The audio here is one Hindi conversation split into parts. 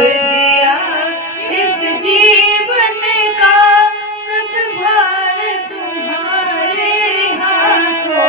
दिया इस जीवन का सब भार तुम्हारे हाथों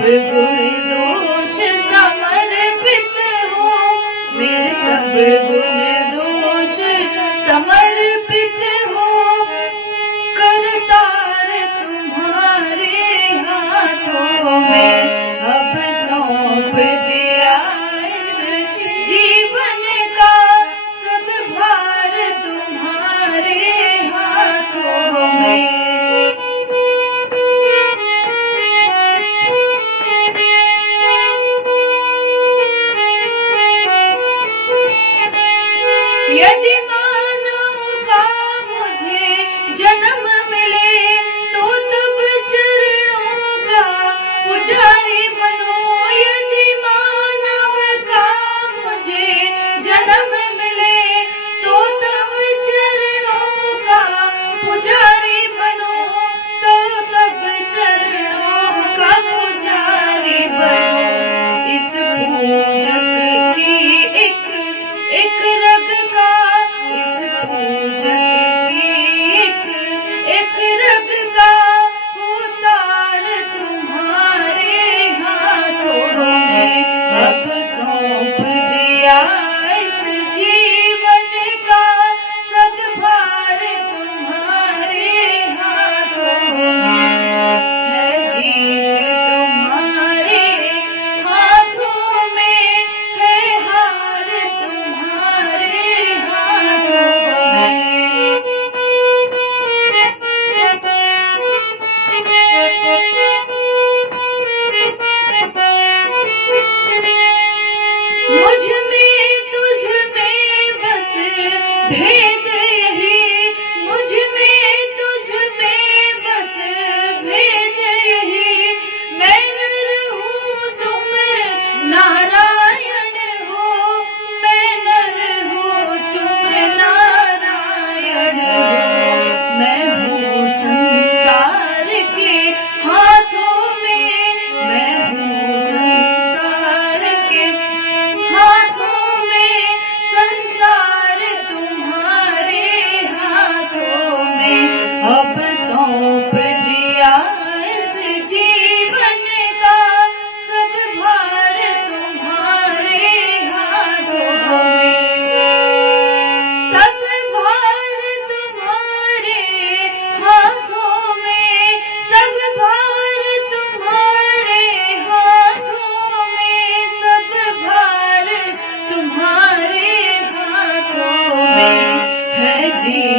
गुण दोष समर्पित हो, मेरे सब गुण दोष समर्पित हो, करतार तुम्हारे हाथों में अब सौंप दिया इस जीवन का सब भार तुम्हारे हाथों में। यदि मानव का मुझे जन्म मिले तो तब चरणों का पुजारी बनो। यदि मानव का मुझे जन्म मिले तो तब चरणों का पुजारी बनो, तो तब चरणों का पुजारी बनो। इस पूजक की एक रग का, इस पूजक की एक रग का उतार तुम्हारे हाथों में अब सौंप दिया इस जीवन का सब भार तुम्हारे हाथों में। है जीत तुम्हारे हाथों में, है हार तुम्हारे हाथों में। मुझ में तुझ में बस भेद यही, मुझ में तुझ में बस भेद यही। मैं नर हूँ तुम नारायण हो, मैं नर हूँ तुम नारायण हो। मैं हूँ संसार के हाथों में, मैं हूँ संसार के हाथों में, संसार तुम्हारे हाथों में अब सौंप दिया इस जीवन का सब भार तुम्हारे हाथों में। सब भार तुम्हारे हाथों में, सब भार तुम्हारे हाथों में, सब भार तुम्हारे हाथों में। है जी